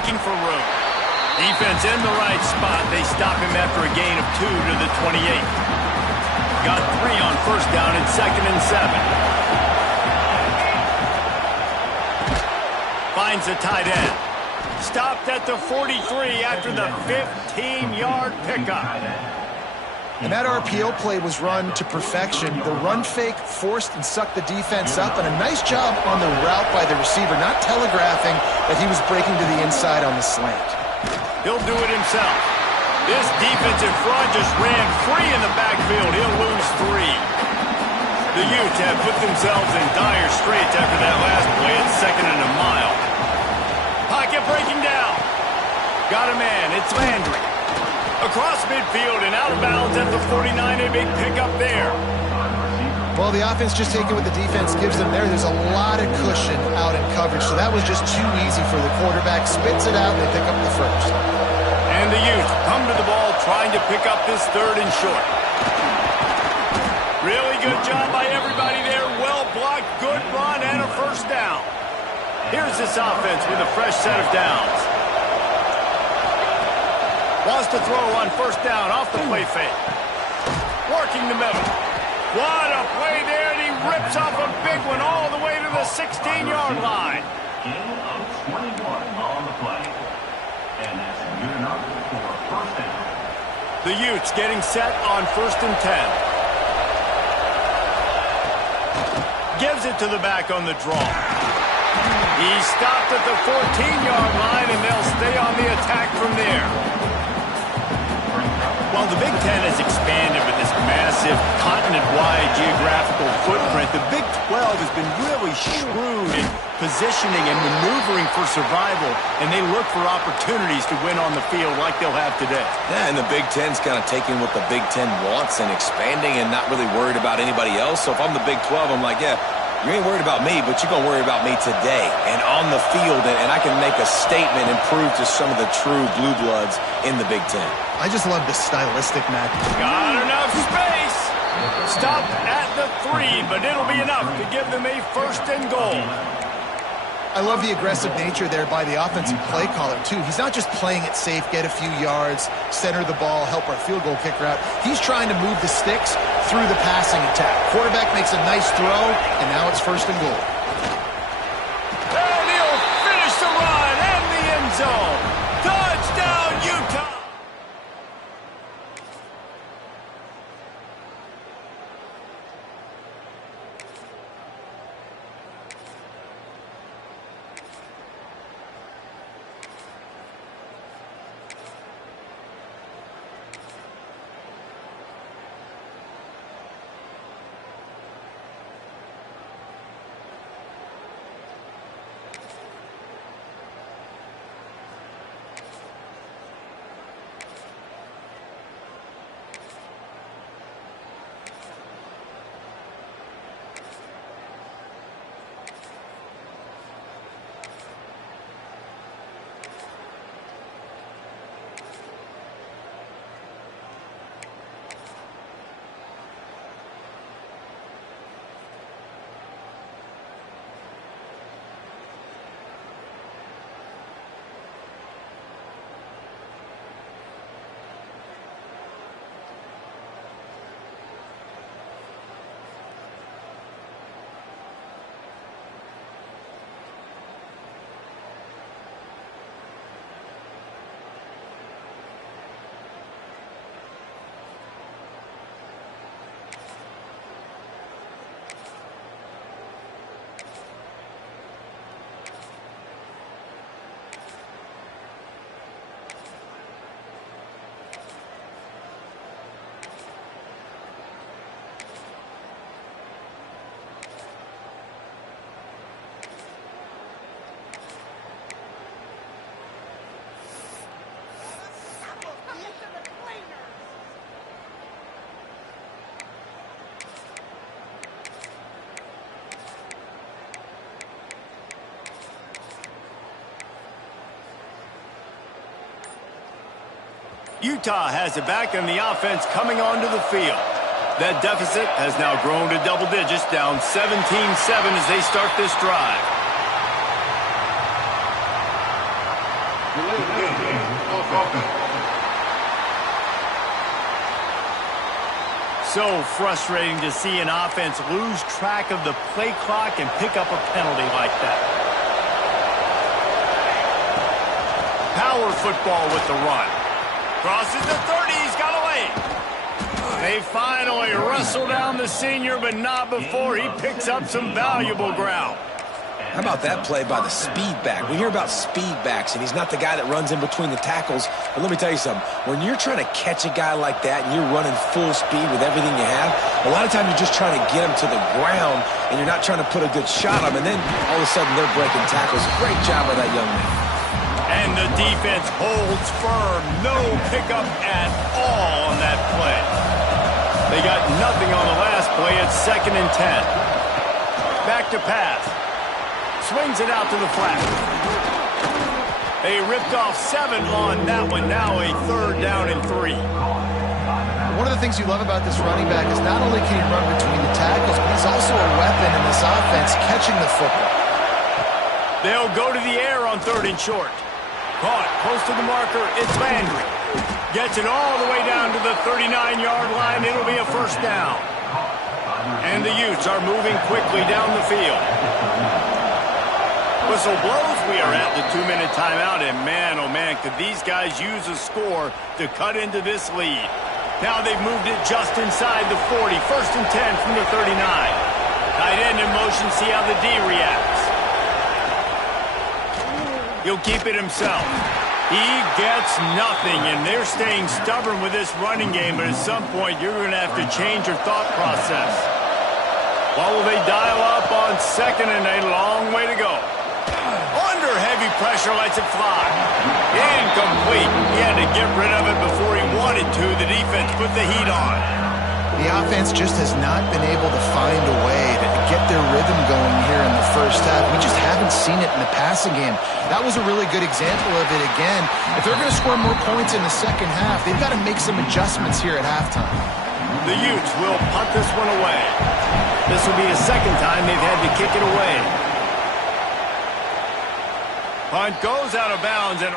looking for room. Defense in the right spot. They stop him after a gain of 2 to the 28. Got 3 on first down and 2nd and 7. Finds the tight end. Stopped at the 43 after the 15-yard pickup. And that RPO play was run to perfection. The run fake forced and sucked the defense up, and a nice job on the route by the receiver, not telegraphing that he was breaking to the inside on the slant. He'll do it himself. This defensive front just ran free in the backfield. He'll lose 3. The Utes have put themselves in dire straits after that last play. It's 2nd and a mile. Pocket breaking down. Got a man. It's Landry. Across midfield and out of bounds at the 49. A big pickup there. Well, the offense just taking what the defense gives them there. There's a lot of cushion out in coverage, so that was just too easy for the quarterback. Spits it out, and they pick up the first. And the Utes come to the ball trying to pick up this 3rd and short. Really good job by everybody there. Well blocked, good run, and a first down. Here's this offense with a fresh set of downs. Wants to throw on first down off the play fake. Working the middle. What a play there, and he rips off a big one all the way to the 16-yard line. Gain of 21 on the play. And that's good enough for a first down. The Utes getting set on 1st and 10. Gives it to the back on the draw. He stopped at the 14-yard line, and they'll stay on the attack from there. While the Big Ten has expanded with this massive continent-wide geographical footprint, the Big 12 has been really shrewd in positioning and maneuvering for survival, and they look for opportunities to win on the field like they'll have today. Yeah, and the Big Ten's kind of taking what the Big Ten wants and expanding and not really worried about anybody else. So if I'm the Big 12, I'm like, yeah, you ain't worried about me, but you're going to worry about me today and on the field, and I can make a statement and prove to some of the true blue bloods in the Big Ten. I just love the stylistic match. Got enough space. Stop at the 3, but it'll be enough to give them a 1st and goal. I love the aggressive nature there by the offensive play caller, too. He's not just playing it safe, get a few yards, center the ball, help our field goal kicker out. He's trying to move the sticks through the passing attack. Quarterback makes a nice throw, and now it's 1st and goal. And he'll finish the run and the end zone. Touchdown, Utah! Utah has it back and the offense coming onto the field. That deficit has now grown to double digits, down 17-7 as they start this drive. So frustrating to see an offense lose track of the play clock and pick up a penalty like that. Power football with the run. Crosses the 30, he's got away. They finally wrestle down the senior, but not before he picks up some valuable ground. How about that play by the speed back? We hear about speed backs, and he's not the guy that runs in between the tackles. But let me tell you something. When you're trying to catch a guy like that and you're running full speed with everything you have, a lot of times you're just trying to get him to the ground, and you're not trying to put a good shot on him, and then all of a sudden they're breaking tackles. Great job by that young man. And the defense holds firm. No pickup at all on that play. They got nothing on the last play. It's 2nd and 10. Back to pass. Swings it out to the flat. They ripped off 7 on that one. Now a 3rd down and 3. One of the things you love about this running back is not only can he run between the tackles, but he's also a weapon in this offense catching the football. They'll go to the air on 3rd and short. Caught close to the marker. It's Landry. Gets it all the way down to the 39-yard line. It'll be a 1st down. And the Utes are moving quickly down the field. Whistle blows. We are at the 2-minute timeout, and man, oh man, could these guys use a score to cut into this lead. Now they've moved it just inside the 40. 1st and 10 from the 39. Tight end in motion, see how the D reacts. He'll keep it himself. He gets nothing, and they're staying stubborn with this running game, but at some point you're going to have to change your thought process. What will they dial up on 2nd and a long way to go? Under heavy pressure, lets it fly. Incomplete. He had to get rid of it before he wanted to. The defense put the heat on. The offense just has not been able to find a way to get their rhythm going here in the first half. We just haven't seen it in the passing game. That was a really good example of it again. If they're going to score more points in the second half, they've got to make some adjustments here at halftime. The Utes will punt this one away. This will be the 2nd time they've had to kick it away. Punt goes out of bounds and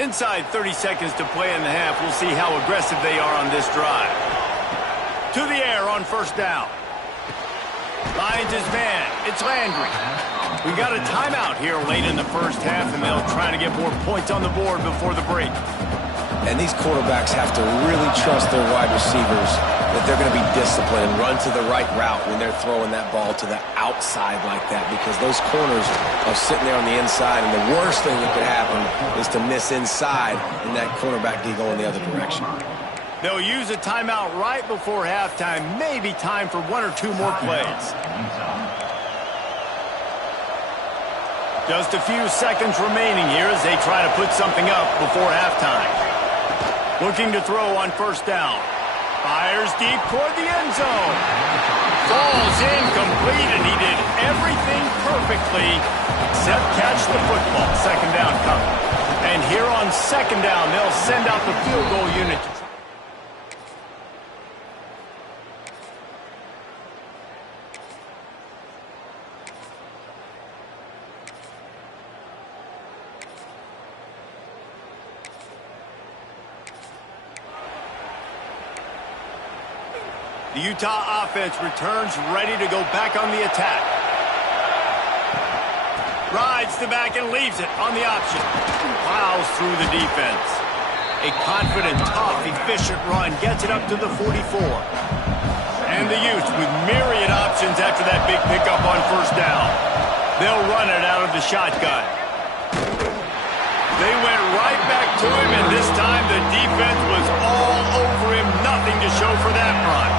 inside 30 seconds to play in the half. We'll see how aggressive they are on this drive. To the air on 1st down. Finds his man. It's Landry. We got a timeout here late in the first half, and they'll try to get more points on the board before the break. And these quarterbacks have to really trust their wide receivers that they're going to be disciplined and run to the right route when they're throwing that ball to the outside like that, because those corners are sitting there on the inside, and the worst thing that could happen is to miss inside and that cornerback can go in the other direction. They'll use a timeout right before halftime. Maybe time for 1 or 2 more plays. Just a few seconds remaining here as they try to put something up before halftime. Looking to throw on 1st down. Fires deep toward the end zone. Falls incomplete, and he did everything perfectly except catch the football. 2nd down coming. And here on 2nd down, they'll send out the field goal unit. The Utah offense returns ready to go back on the attack. Rides the back and leaves it on the option. Plows through the defense. A confident, tough, efficient run gets it up to the 44. And the Utes with myriad options after that big pickup on 1st down. They'll run it out of the shotgun. They went right back to him, and this time the defense was all over him. Nothing to show for that run.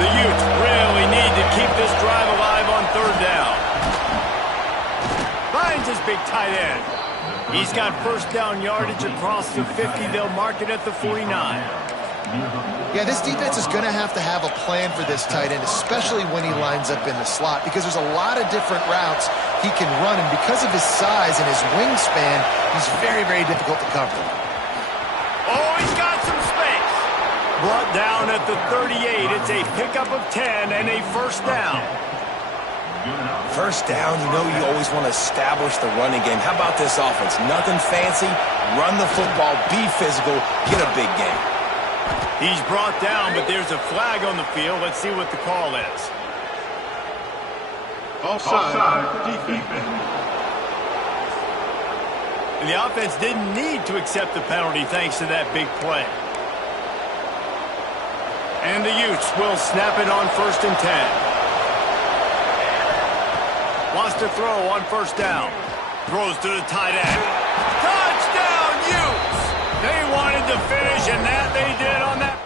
The Utes really need to keep this drive alive on 3rd down. Finds his big tight end. He's got 1st down yardage across the 50. They'll mark it at the 49. Yeah, this defense is going to have a plan for this tight end, especially when he lines up in the slot, because there's a lot of different routes he can run, and because of his size and his wingspan, he's very, very difficult to cover. Oh, he's got some space. Brought down at the 38. It's a pickup of 10 and a first down. First down, you know you always want to establish the running game. How about this offense? Nothing fancy. Run the football, be physical, get a big gain. He's brought down, but there's a flag on the field. Let's see what the call is. Offside defense. And the offense didn't need to accept the penalty thanks to that big play. And the Utes will snap it on 1st and 10. Wants to throw on first down. Throws to the tight end. Touchdown, Utes! They wanted to finish, and that they did on that.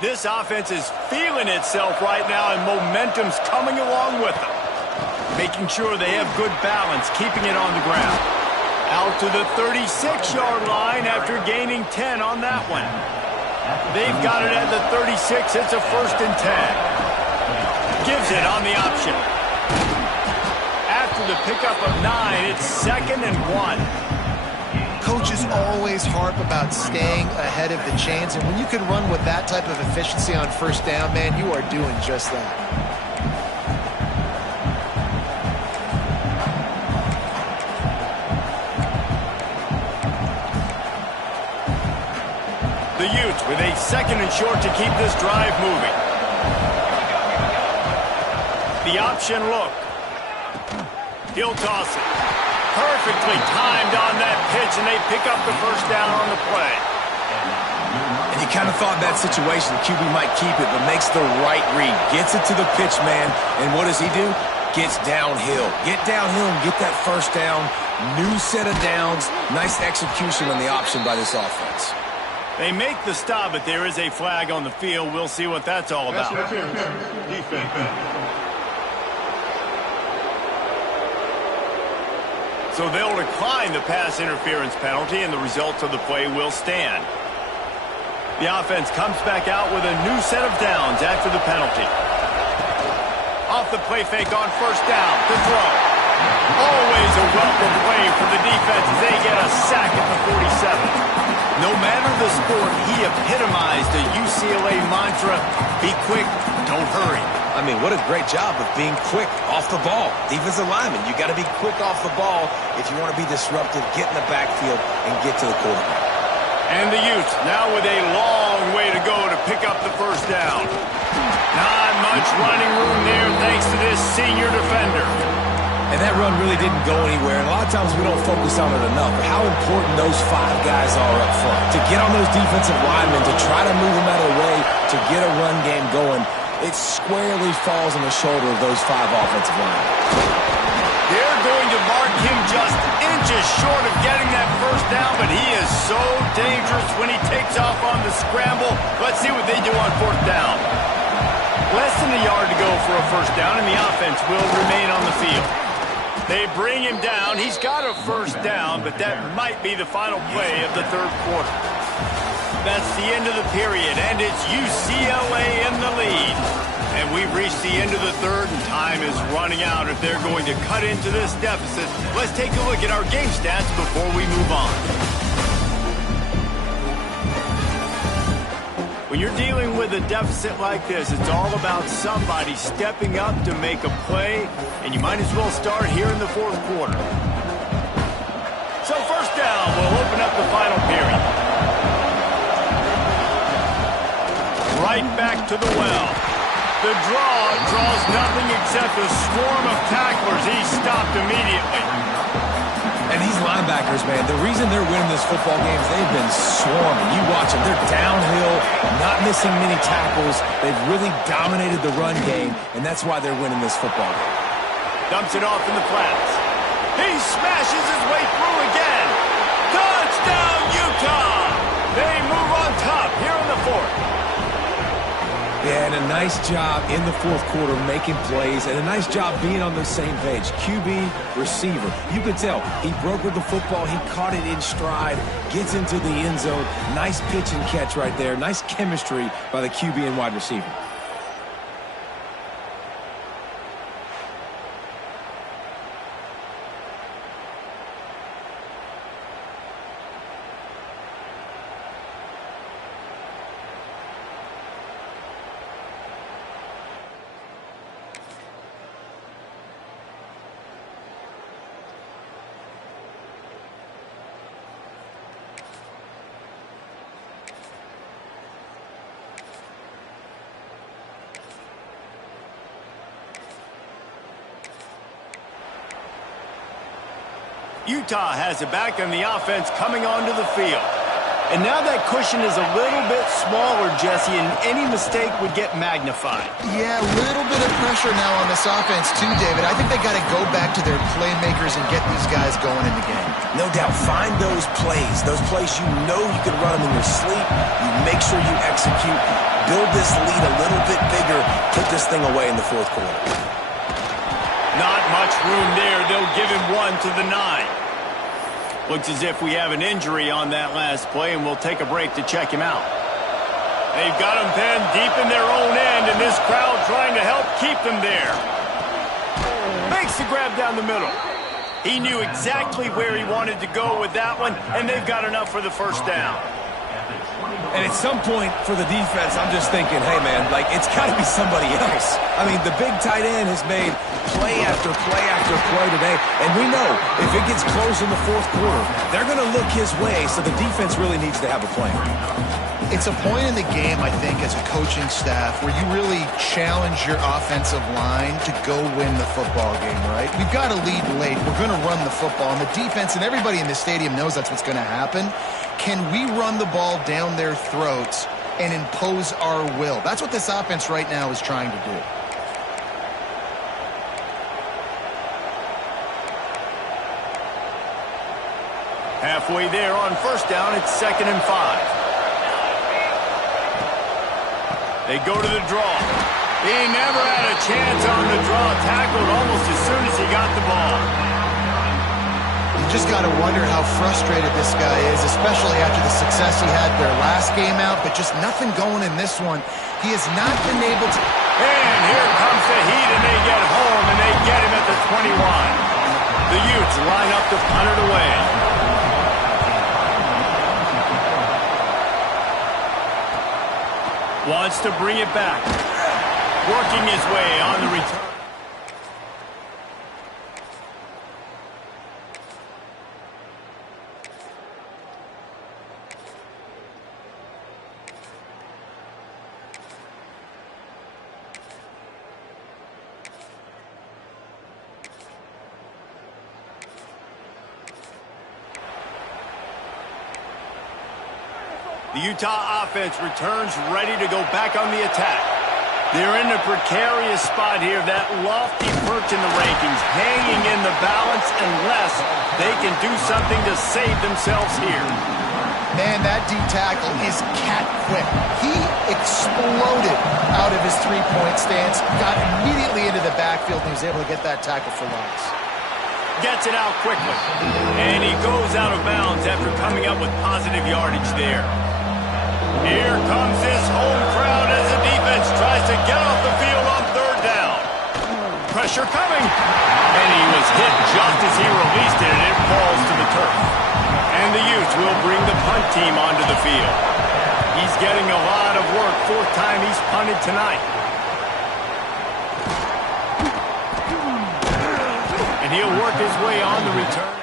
This offense is feeling itself right now, and momentum's coming along with them. Making sure they have good balance, keeping it on the ground. Out to the 36-yard line after gaining 10 on that one. They've got it at the 36. It's a 1st and 10. Gives it on the option. After the pickup of 9, it's 2nd and 1. Coaches always harp about staying ahead of the chains, and when you can run with that type of efficiency on first down, man, you are doing just that. The Utes with a 2nd and short to keep this drive moving. The option look. He'll toss it. Perfectly timed on that pitch, and they pick up the first down on the play. And you kind of thought that situation, QB might keep it, but makes the right read. Gets it to the pitch man, and what does he do? Gets downhill. Get downhill and get that first down. New set of downs. Nice execution on the option by this offense. They make the stop, but there is a flag on the field. We'll see what that's all about. So they'll decline the pass interference penalty, and the results of the play will stand. The offense comes back out with a new set of downs after the penalty. Off the play fake on first down to throw. Always a welcome play for the defense as they get a sack at the 47. No matter the sport, he epitomized the UCLA mantra, be quick, don't hurry. I mean, what a great job of being quick off the ball. Defensive lineman, you got to be quick off the ball if you want to be disruptive, get in the backfield, and get to the quarterback. And the Utes now with a long way to go to pick up the first down. Not much running room there thanks to this senior defender. And that run really didn't go anywhere, and a lot of times we don't focus on it enough, but how important those 5 guys are up front. To get on those defensive linemen, to try to move them out of the way, to get a run game going, it squarely falls on the shoulder of those 5 offensive linemen. They're going to mark him just inches short of getting that first down, but he is so dangerous when he takes off on the scramble. Let's see what they do on 4th down. Less than a yard to go for a first down, and the offense will remain on the field. They bring him down. He's got a first down, but that might be the final play of the 3rd quarter. That's the end of the period, and it's UCLA in the lead. And we've reached the end of the 3rd, and time is running out if they're going to cut into this deficit. Let's take a look at our game stats before we move on. When you're dealing with a deficit like this, it's all about somebody stepping up to make a play, and you might as well start here in the 4th quarter. So first down will open up the final period. Right back to the well. The draw draws nothing except a swarm of tacklers. He's stopped immediately. And these linebackers, man, the reason they're winning this football game is they've been swarming. You watch them. They're downhill, not missing many tackles. They've really dominated the run game, and that's why they're winning this football game. Dumps it off in the flats. He smashes his way through again. Touchdown, Utah! They move on top here in the fourth. Yeah, and a nice job in the fourth quarter making plays, and a nice job being on the same page. QB, receiver. You could tell he broke with the football. He caught it in stride, gets into the end zone. Nice pitch and catch right there. Nice chemistry by the QB and wide receiver. Utah has it back, and the offense coming onto the field. And now that cushion is a little bit smaller, Jesse, and any mistake would get magnified. Yeah, a little bit of pressure now on this offense too, David. I think they got to go back to their playmakers and get these guys going in the game. No doubt. Find those plays you know you can run them in your sleep. You make sure you execute. Build this lead a little bit bigger. Put this thing away in the fourth quarter. Not much room there. They'll give him 1 to the 9. Looks as if we have an injury on that last play, and we'll take a break to check him out. They've got him pinned deep in their own end, and this crowd trying to help keep them there. Makes the grab down the middle. He knew exactly where he wanted to go with that one, and they've got enough for the first down. And at some point for the defense, I'm just thinking, hey, man, like, it's got to be somebody else. I mean, the big tight end has made play after play after play today. And we know if it gets close in the fourth quarter, they're going to look his way, so the defense really needs to have a plan. It's a point in the game, I think, as a coaching staff where you really challenge your offensive line to go win the football game, right? We've got to lead late. We're going to run the football. And the defense and everybody in the stadium knows that's what's going to happen. Can we run the ball down their throats and impose our will? That's what this offense right now is trying to do. Halfway there on first down, it's 2nd and 5. They go to the draw. He never had a chance on the draw. Tackled almost as soon as he got the ball. You just got to wonder how frustrated this guy is, especially after the success he had their last game out, but just nothing going in this one. He has not been able to... And here comes the heat, and they get home, and they get him at the 21. The Utes line up to punt it away. Wants to bring it back. Working his way on the return. The Utah offense returns ready to go back on the attack. They're in a precarious spot here, that lofty perch in the rankings, hanging in the balance unless they can do something to save themselves here. Man, that D tackle is cat quick. He exploded out of his three-point stance, got immediately into the backfield, and he was able to get that tackle for loss. Gets it out quickly, and he goes out of bounds after coming up with positive yardage there. Here comes this home crowd as the defense tries to get off the field on third down. Pressure coming. And he was hit just as he released it, and it falls to the turf. And the Utes will bring the punt team onto the field. He's getting a lot of work. 4th time he's punted tonight. And he'll work his way on the return.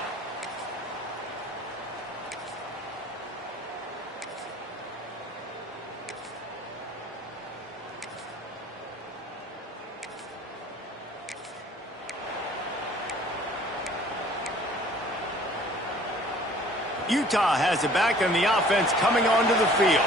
Utah has it back, and the offense coming onto the field.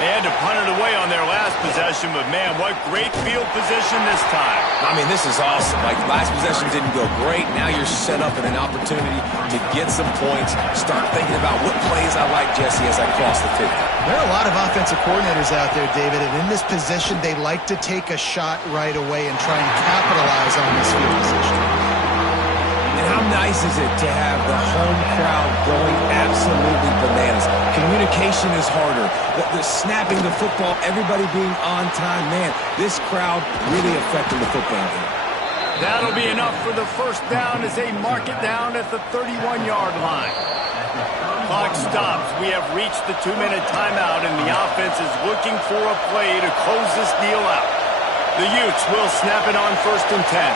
They had to punt it away on their last possession, but man, what great field position this time. I mean, this is awesome. Like, last possession didn't go great. Now you're set up in an opportunity to get some points. Start thinking about what plays I like, Jesse, as I cross the 50. There are a lot of offensive coordinators out there, David, and in this position, they like to take a shot right away and try and capitalize on this field position. And how nice is it to have the home crowd going absolutely bananas? Communication is harder. The snapping the football, everybody being on time. Man, this crowd really affecting the football game. That'll be enough for the first down as they mark it down at the 31-yard line. Clock stops. We have reached the 2-minute timeout, and the offense is looking for a play to close this deal out. The Utes will snap it on 1st and 10.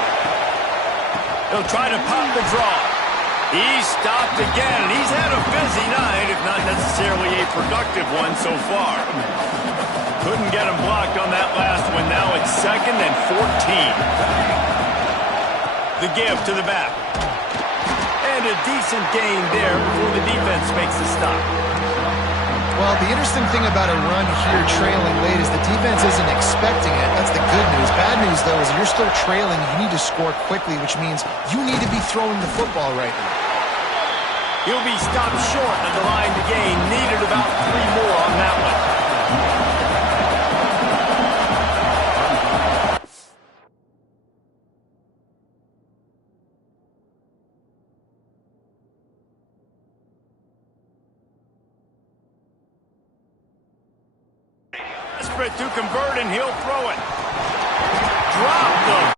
He'll try to pop the draw. He's stopped again, and he's had a busy night, if not necessarily a productive one so far. Couldn't get him blocked on that last one. Now it's 2nd and 14. The give to the back. And a decent gain there before the defense makes the stop. Well, the interesting thing about a run here trailing late is the defense isn't expecting it. That's the good news. Bad news, though, is you're still trailing. You need to score quickly, which means you need to be throwing the football right now. He'll be stopped short of the line to gain. Needed about 3 more on that one. Desperate to convert, and he'll throw it. Drop the